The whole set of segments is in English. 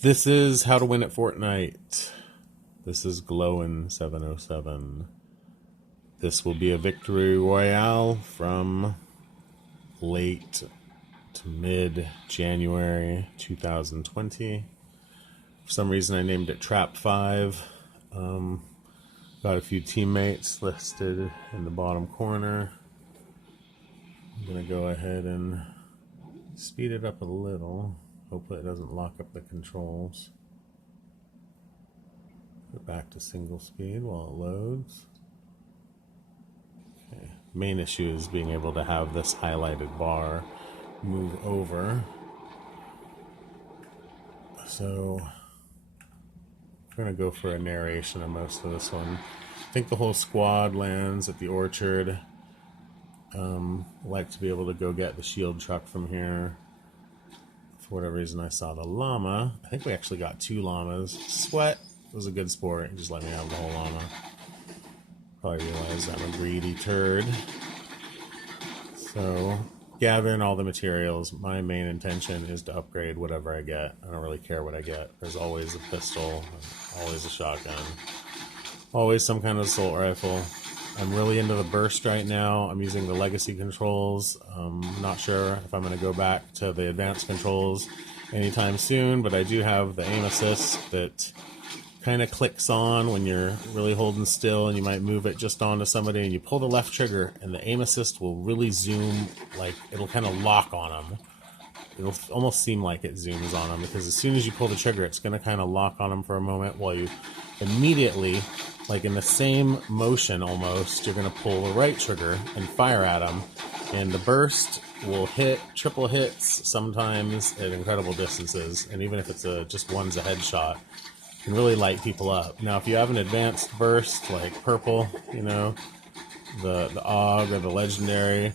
This is How to Win at Fortnite. This is GLOWEN707. This will be a victory royale from late to mid-January 2020. For some reason I named it Trap 5. Got a few teammates listed in the bottom corner. I'm going to go ahead and speed it up a little. Hopefully it doesn't lock up the controls. Go back to single speed while it loads. Okay. Main issue is being able to have this highlighted bar move over. So I'm going to go for a narration of most of this one. I think the whole squad lands at the orchard. Like to be able to go get the shield truck from here. For whatever reason I saw the llama. I think we actually got 2 llamas. Sweat was a good sport. He just let me have the whole llama. Probably realized I'm a greedy turd. So, gathering all the materials. My main intention is to upgrade whatever I get. I don't really care what I get. There's always a pistol, always a shotgun, always some kind of assault rifle. I'm really into the burst right now. I'm using the legacy controls. Not sure if I'm going to go back to the advanced controls anytime soon, but I do have the aim assist that kind of clicks on when you're really holding still, and you might move it just onto somebody and you pull the left trigger and the aim assist will really zoom, like it'll kind of lock on them. It'll almost seem like it zooms on them because as soon as you pull the trigger, it's going to kind of lock on them for a moment while you immediately, like in the same motion almost, you're going to pull the right trigger and fire at them. And the burst will hit triple hits sometimes at incredible distances. And even if it's just one's a headshot, can really light people up. Now, if you have an advanced burst like purple, you know, the AUG or the legendary,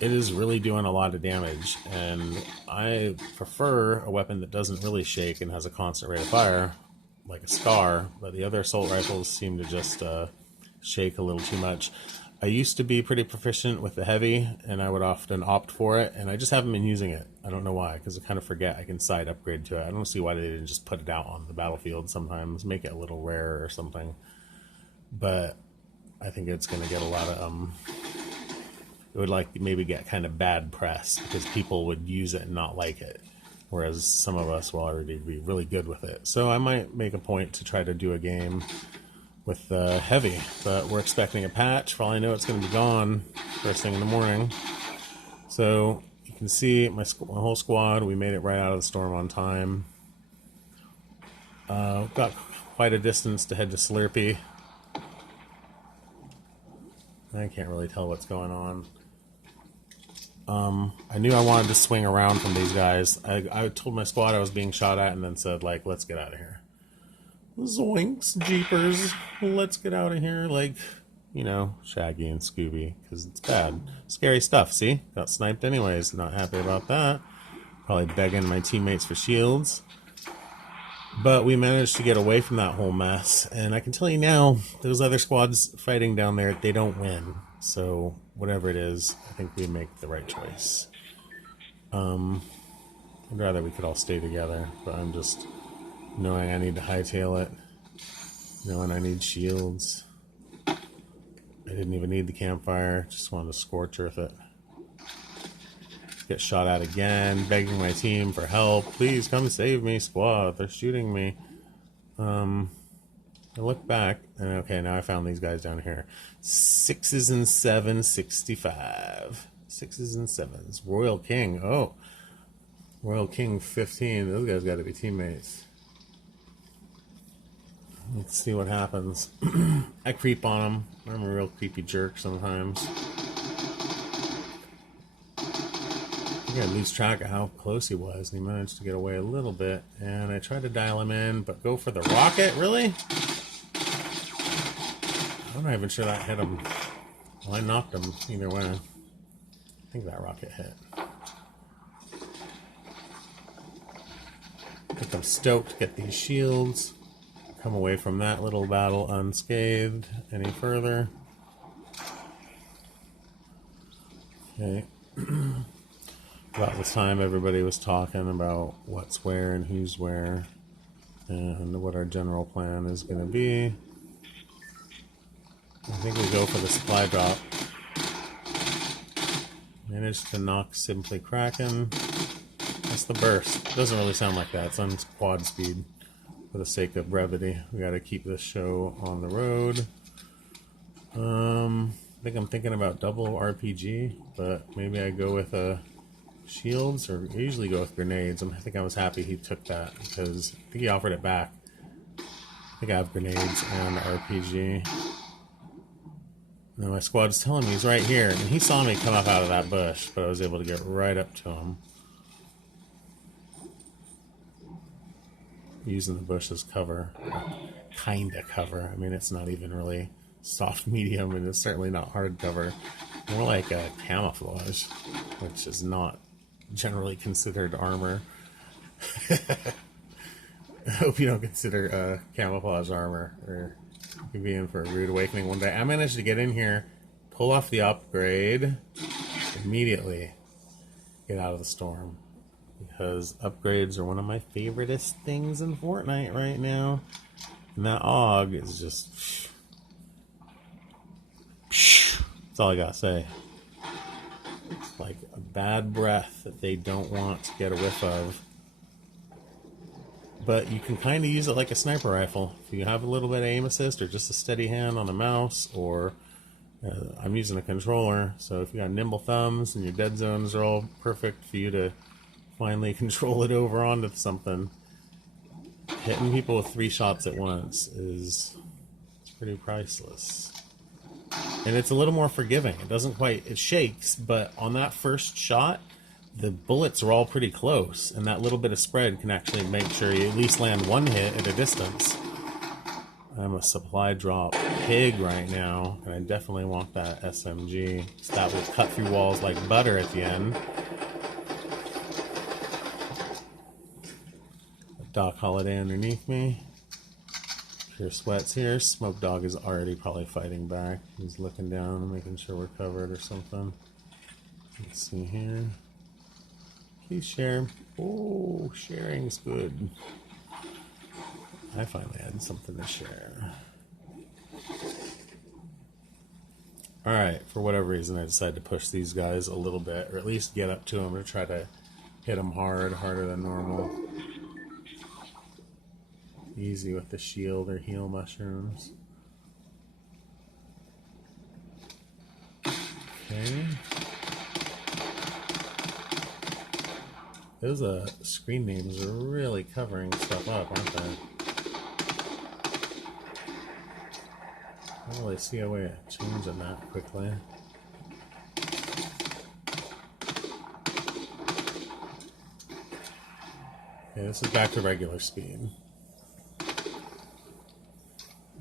it is really doing a lot of damage, and I prefer a weapon that doesn't really shake and has a constant rate of fire, like a SCAR, but the other assault rifles seem to just shake a little too much. I used to be pretty proficient with the heavy, and I would often opt for it, and I just haven't been using it. I don't know why, because I kind of forget I can side upgrade to it. I don't see why they didn't just put it out on the battlefield sometimes, make it a little rare or something. But I think it's going to get a lot of... it would like maybe get kind of bad press because people would use it and not like it, whereas some of us will already be really good with it. So I might make a point to try to do a game with heavy, but we're expecting a patch. For all I know, it's going to be gone first thing in the morning. So you can see my whole squad, we made it right out of the storm on time. Got quite a distance to head to Slurpee. I can't really tell what's going on. I knew I wanted to swing around from these guys. I told my squad I was being shot at and then said, like, let's get out of here. Zoinks, jeepers, let's get out of here. Like, you know, Shaggy and Scooby, because it's bad. Scary stuff, see? Got sniped anyways. Not happy about that. Probably begging my teammates for shields. But we managed to get away from that whole mess. And I can tell you now, those other squads fighting down there, they don't win. So, whatever it is, I think we make the right choice. I'd rather we could all stay together, but I'm just knowing I need to hightail it, knowing I need shields. I didn't even need the campfire, just wanted to scorch earth it. Get shot at again, begging my team for help. Please come save me, squad, they're shooting me. I look back, and okay, now I found these guys down here. 6s and 7s, 65. 6s and 7s. Royal King, oh. Royal King 15, those guys gotta be teammates. Let's see what happens. I creep on them. I'm a real creepy jerk sometimes. I think I lose track of how close he was, and he managed to get away a little bit. And I tried to dial him in, but go for the rocket? Really? I'm not even sure that hit him. Well, I knocked him either way. I think that rocket hit. I think I'm stoked to get these shields. Come away from that little battle unscathed any further. Okay. About this time everybody was talking about what's where and who's where. and what our general plan is going to be. I think we go for the supply drop. Managed to knock Simply Kraken. That's the burst. It doesn't really sound like that. It's on quad speed for the sake of brevity. We got to keep this show on the road. I think I'm thinking about double RPG, but maybe I go with shields, or I usually go with grenades. I think I was happy he took that because I think he offered it back. I think I have grenades and RPG. Now my squad's telling me he's right here, and he saw me come up out of that bush, but I was able to get right up to him. Using the bush as cover. Kinda cover. I mean, it's not even really soft medium, and it's certainly not hard cover. More like a camouflage, which is not generally considered armor. I hope you don't consider camouflage armor, or you could be in for a rude awakening one day. I managed to get in here, pull off the upgrade, immediately get out of the storm. Because upgrades are one of my favoriteest things in Fortnite right now. And that AUG is just... That's all I gotta say. It's like a bad breath that they don't want to get a whiff of. But you can kind of use it like a sniper rifle. If you have a little bit of aim assist or just a steady hand on the mouse, or I'm using a controller, so if you got nimble thumbs and your dead zones are all perfect for you to finally control it over onto something, hitting people with 3 shots at once is pretty priceless. And it's a little more forgiving. It doesn't quite, it shakes, but on that first shot, the bullets are all pretty close, and that little bit of spread can actually make sure you at least land 1 hit at a distance. I'm a supply drop pig right now, and I definitely want that SMG. So that will cut through walls like butter at the end. Doc Holiday underneath me. Pure Sweat's here. Smoke Dog is already probably fighting back. He's looking down and making sure we're covered or something. Let's see here. Please share. Oh, sharing's good. I finally had something to share. Alright, for whatever reason I decided to push these guys a little bit, or at least get up to them to try to hit them harder than normal. Easy with the shield or heal mushrooms. Okay. Those screen names are really covering stuff up, aren't they? I don't really see a way of changing that quickly. Okay, this is back to regular speed.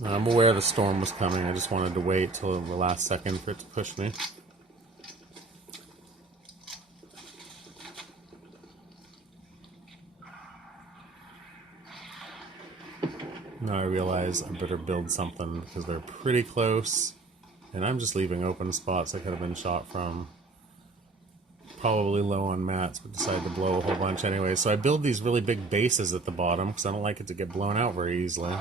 I'm aware the storm was coming. I just wanted to wait till the last second for it to push me. Now I realize I better build something because they're pretty close, and I'm just leaving open spots I could have been shot from. Probably low on mats, but decided to blow a whole bunch anyway. So I build these really big bases at the bottom because I don't like it to get blown out very easily.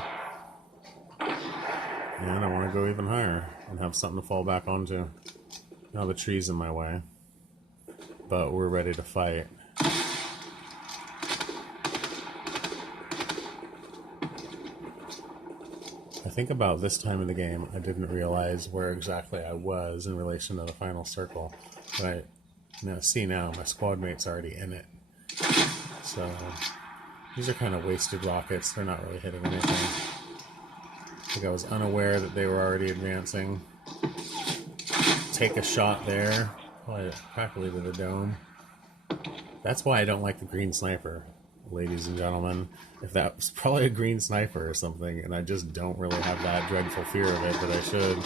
And I want to go even higher and have something to fall back onto. Now the tree's in my way, but we're ready to fight. I think about this time of the game, I didn't realize where exactly I was in relation to the final circle. But I see now, my squad mate's already in it. So these are kind of wasted rockets. They're not really hitting anything. I think I was unaware that they were already advancing. Take a shot there, probably practically to the dome. That's why I don't like the green sniper, ladies and gentlemen. If that was probably a green sniper or something, and I just don't really have that dreadful fear of it that I should.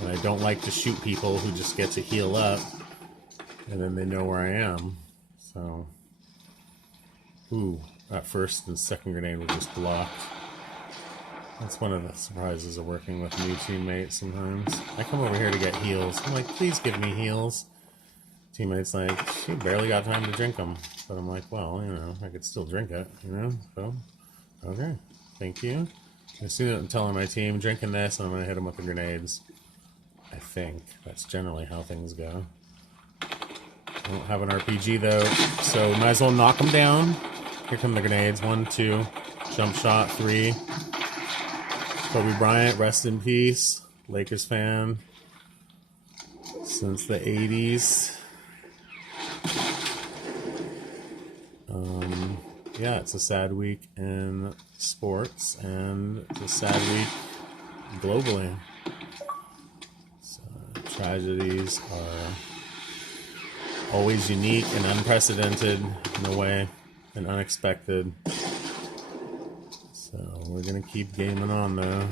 And I don't like to shoot people who just get to heal up, and then they know where I am. So, ooh, that first and second grenade were just blocked. That's one of the surprises of working with new teammates sometimes. I come over here to get heals. I'm like, please give me heals. Teammate's like, she barely got time to drink them. But I'm like, well, you know, I could still drink it, you know? So, Okay, thank you. As soon as I'm telling my team, drinking this, and I'm going to hit them with the grenades. I think that's generally how things go. I don't have an RPG though, so might as well knock them down. Here come the grenades. 1, 2, jump shot, 3. Kobe Bryant, rest in peace. Lakers fan since the 80s. Yeah, it's a sad week in sports, and it's a sad week globally. So, tragedies are always unique and unprecedented in a way, and unexpected. So we're gonna keep gaming on though.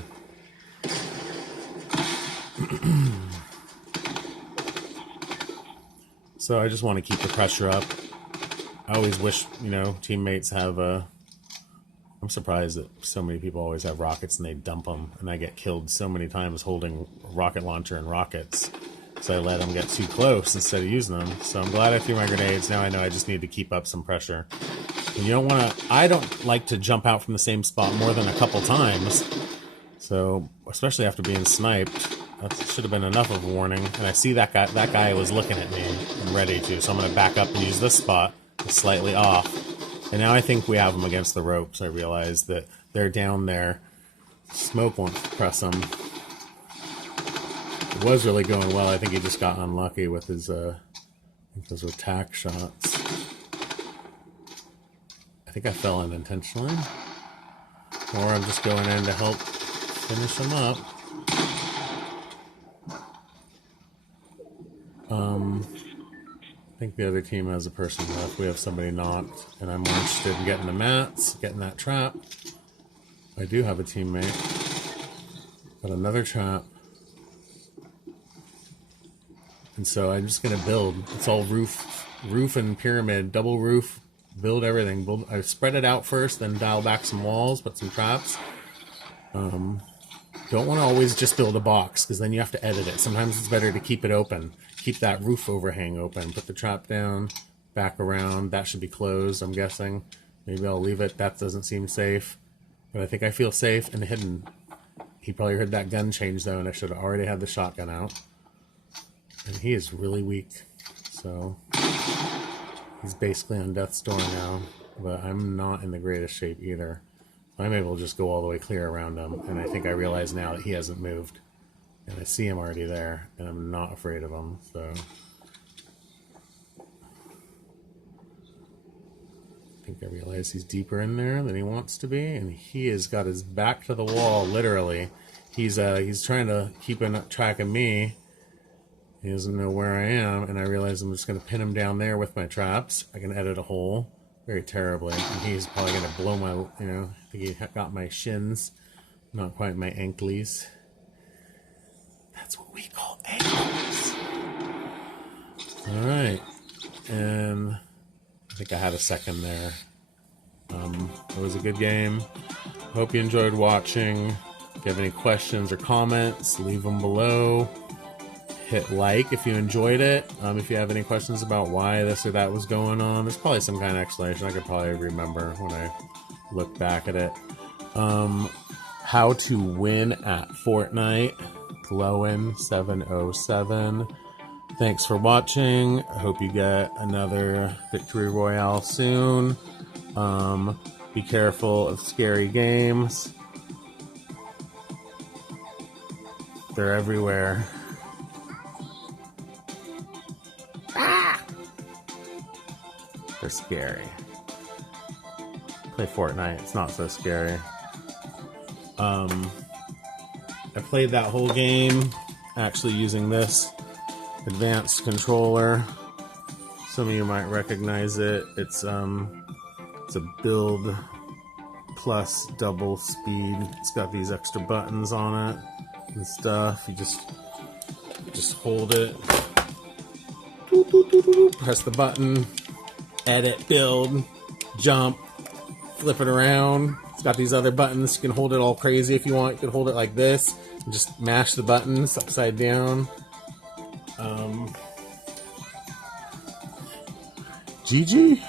So I just want to keep the pressure up. I always wish, you know, teammates have a... I'm surprised that so many people always have rockets and they dump them, and I get killed so many times holding a rocket launcher and rockets. So I let them get too close instead of using them. So I'm glad I threw my grenades. Now I know I just need to keep up some pressure. And you don't want to... I don't like to jump out from the same spot more than a couple times. So, especially after being sniped, that should have been enough of a warning. And I see that guy was looking at me and ready to. So I'm going to back up and use this spot. Slightly off, and now I think we have them against the ropes. I realize that they're down there. Smoke won't press them. It was really going well. I think he just got unlucky with his those attack shots. I think I fell in intentionally, or I'm just going in to help finish him up. I think the other team has a person left. We have somebody knocked, and I'm more interested in getting the mats, getting that trap. I do have a teammate. Got another trap. And so I'm just gonna build. It's all roof and pyramid, double roof, build everything. I spread it out first, then dial back some walls, put some traps. Don't want to always just build a box, because then you have to edit it. Sometimes it's better to keep it open. Keep that roof overhang open. Put the trap down, back around. That should be closed, I'm guessing. Maybe I'll leave it. That doesn't seem safe. But I think I feel safe and hidden. He probably heard that gun change, though, and I should have already had the shotgun out. And he is really weak. So he's basically on death's door now. But I'm not in the greatest shape either. I'm able to just go all the way clear around him, and I think I realize now that he hasn't moved. And I see him already there, and I'm not afraid of him, so... I think I realize he's deeper in there than he wants to be, and he has got his back to the wall, literally. He's trying to keep track of me. He doesn't know where I am, and I realize I'm just going to pin him down there with my traps. I can edit a hole very terribly, and he's probably going to blow my, you know, I think he got my shins, not quite my ankles. That's what we call ankles. Alright, and I think I had a second there. It was a good game. Hope you enjoyed watching. If you have any questions or comments, leave them below. Hit like if you enjoyed it. If you have any questions about why this or that was going on, there's probably some kind of explanation. I could probably remember when I look back at it. How to win at Fortnite. GLOWEN707. Thanks for watching. I hope you get another Victory Royale soon. Be careful of scary games. They're everywhere. They're scary. Play Fortnite. It's not so scary. I played that whole game actually using this advanced controller. Some of you might recognize it. It's a build plus double speed. It's got these extra buttons on it and stuff. You just hold it, press the button, edit, build, jump, flip it around. It's got these other buttons. You can hold it all crazy if you want. You can hold it like this and just mash the buttons upside down. GG.